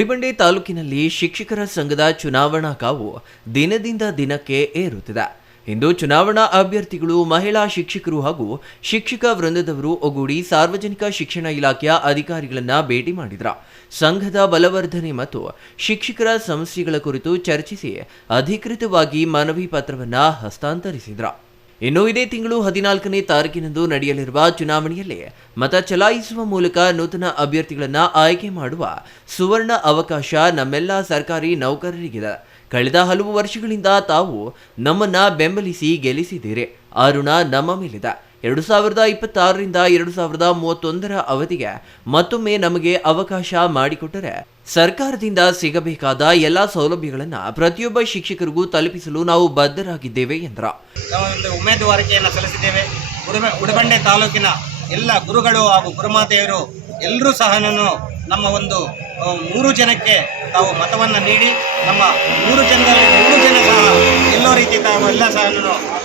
ಗುಡಿಬಂಡೆ ತಾಲೂಕಿನಲ್ಲಿ ಶಿಕ್ಷಕರ ಸಂಘದ ಚುನಾವಣಾ ಕಾವು ದಿನದಿಂದ ದಿನಕ್ಕೆ ಏರುತ್ತಿದೆ. ಇಂದು ಚುನಾವಣಾ ಅಭ್ಯರ್ಥಿಗಳು, ಮಹಿಳಾ ಶಿಕ್ಷಕರು ಹಾಗೂ ಶಿಕ್ಷಕ ವೃಂದದವರು ಒಗ್ಗೂಡಿ ಸಾರ್ವಜನಿಕ ಶಿಕ್ಷಣ ಇಲಾಖೆಯ ಅಧಿಕಾರಿಗಳನ್ನ ಭೇಟಿ ಮಾಡಿದ್ರ. ಸಂಘದ ಬಲವರ್ಧನೆ ಮತ್ತು ಶಿಕ್ಷಕರ ಸಮಸ್ಯೆಗಳ ಕುರಿತು ಚರ್ಚಿಸಿ ಅಧಿಕೃತವಾಗಿ ಮನವಿ ಪತ್ರವನ್ನ ಹಸ್ತಾಂತರಿಸಿದ್ರ. ಇನ್ನು ಇದೇ ತಿಂಗಳು 14ನೇ ತಾರೀಕಿನಂದು ನಡೆಯಲಿರುವ ಚುನಾವಣೆಯಲ್ಲಿ ಮತ ಚಲಾಯಿಸುವ ಮೂಲಕ ನೂತನ ಅಭ್ಯರ್ಥಿಗಳನ್ನು ಆಯ್ಕೆ ಮಾಡುವ ಸುವರ್ಣ ಅವಕಾಶ ನಮ್ಮೆಲ್ಲ ಸರ್ಕಾರಿ ನೌಕರರಿಗಿದೆ. ಕಳೆದ ಹಲವು ವರ್ಷಗಳಿಂದ ತಾವು ನಮ್ಮನ್ನ ಬೆಂಬಲಿಸಿ ಗೆಲ್ಲಿಸಿದ್ದೀರಿ. ಆ ಋಣ ನಮ್ಮ ಮೇಲಿದೆ. 2026ರಿಂದ 2031ರ ಅವಧಿಗೆ ಮತ್ತೊಮ್ಮೆ ನಮಗೆ ಅವಕಾಶ ಮಾಡಿಕೊಟ್ಟರೆ ಸರ್ಕಾರದಿಂದ ಸಿಗಬೇಕಾದ ಎಲ್ಲಾ ಸೌಲಭ್ಯಗಳನ್ನು ಪ್ರತಿಯೊಬ್ಬ ಶಿಕ್ಷಕರಿಗೂ ತಲುಪಿಸಲು ನಾವು ಬದ್ಧರಾಗಿದ್ದೇವೆ ಎಂದರು. ನಾವು ಉಮೇದುವಾರಿಕೆಯನ್ನು ಸಲ್ಲಿಸಿದ್ದೇವೆ. ಗುಡಿಬಂಡೆ ತಾಲೂಕಿನ ಎಲ್ಲ ಗುರುಗಳು ಹಾಗೂ ಗುರುಮಾತೆಯರು ಎಲ್ಲರೂ ಸಹ ನಮ್ಮ ಒಂದು 3 ಜನಕ್ಕೆ ತಾವು ಮತವನ್ನು ನೀಡಿ ನಮ್ಮ 3 ಜನದಲ್ಲಿ 3 ಜನ ಸಹ ಎಲ್ಲೋ ರೀತಿ ತಾವೆಲ್ಲ ಸಹ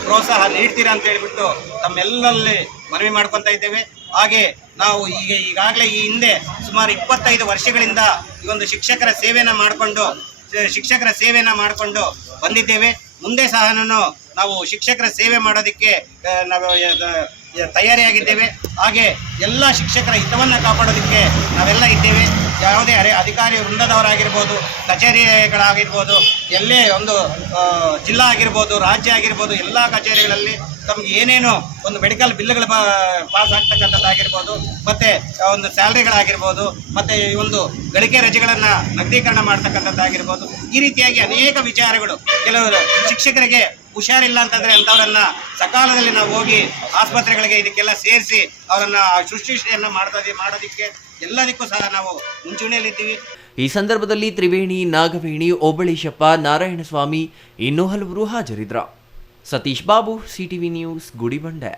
ಪ್ರೋತ್ಸಾಹ ನೀಡ್ತೀರಾ ಅಂತ ಹೇಳಿಬಿಟ್ಟು ತಮ್ಮೆಲ್ಲರಲ್ಲಿ ಮನವಿ ಮಾಡ್ಕೊತಾ ಇದ್ದೇವೆ. ಹಾಗೆ ನಾವು ಈಗಾಗಲೇ ಈ ಹಿಂದೆ ಸುಮಾರು 25 ವರ್ಷಗಳಿಂದ ಈ ಒಂದು ಶಿಕ್ಷಕರ ಸೇವೆಯನ್ನು ಮಾಡಿಕೊಂಡು ಬಂದಿದ್ದೇವೆ. ಮುಂದೆ ಸಹ ನಾವು ಶಿಕ್ಷಕರ ಸೇವೆ ಮಾಡೋದಕ್ಕೆ ನಾವು ತಯಾರಿಯಾಗಿದ್ದೇವೆ. ಹಾಗೆ ಎಲ್ಲ ಶಿಕ್ಷಕರ ಹಿತವನ್ನು ಕಾಪಾಡೋದಕ್ಕೆ ನಾವೆಲ್ಲ ಇದ್ದೇವೆ. ಯಾವುದೇ ಅಧಿಕಾರಿ ವೃಂದದವರಾಗಿರ್ಬೋದು, ಕಚೇರಿಗಳಾಗಿರ್ಬೋದು, ಎಲ್ಲೇ ಒಂದು ಜಿಲ್ಲಾ ಆಗಿರ್ಬೋದು, ರಾಜ್ಯ ಆಗಿರ್ಬೋದು, ಎಲ್ಲ ಕಚೇರಿಗಳಲ್ಲಿ ತಮಗೆ ಏನೇನು ಒಂದು ಮೆಡಿಕಲ್ ಬಿಲ್ಗಳು ಪಾಸ್ ಆಗ್ತಕ್ಕಂಥದ್ದಾಗಿರ್ಬೋದು, ಮತ್ತು ಒಂದು ಸ್ಯಾಲ್ರಿಗಳಾಗಿರ್ಬೋದು, ಮತ್ತು ಈ ಒಂದು ಗಳಿಕೆ ರಜೆಗಳನ್ನು ನಗದೀಕರಣ ಮಾಡ್ತಕ್ಕಂಥದ್ದಾಗಿರ್ಬೋದು, ಈ ರೀತಿಯಾಗಿ ಅನೇಕ ವಿಚಾರಗಳು. ಕೆಲವರು ಶಿಕ್ಷಕರಿಗೆ ಹುಷಾರಿಲ್ಲ ಅಂತಂದರೆ ಅಂಥವರನ್ನು ಸಕಾಲದಲ್ಲಿ ನಾವು ಹೋಗಿ ಆಸ್ಪತ್ರೆಗಳಿಗೆ ಇದಕ್ಕೆಲ್ಲ ಸೇರಿಸಿ ಅವರನ್ನು ಶುಶ್ರೂಷೆಯನ್ನು ಮಾಡೋದಕ್ಕೆ ಎಲ್ಲದಕ್ಕೂ ಸಹ ನಾವು ಮುಂಚೂಣಿಯಲ್ಲಿದ್ದೀವಿ. ಈ ಸಂದರ್ಭದಲ್ಲಿ ತ್ರಿವೇಣಿ, ನಾಗವೇಣಿ, ಓಬಳೇಶಪ್ಪ, ನಾರಾಯಣಸ್ವಾಮಿ ಇನ್ನೂ ಹಲವರು ಹಾಜರಿದ್ದರು. Satish Babu, CTV news, Gudibande.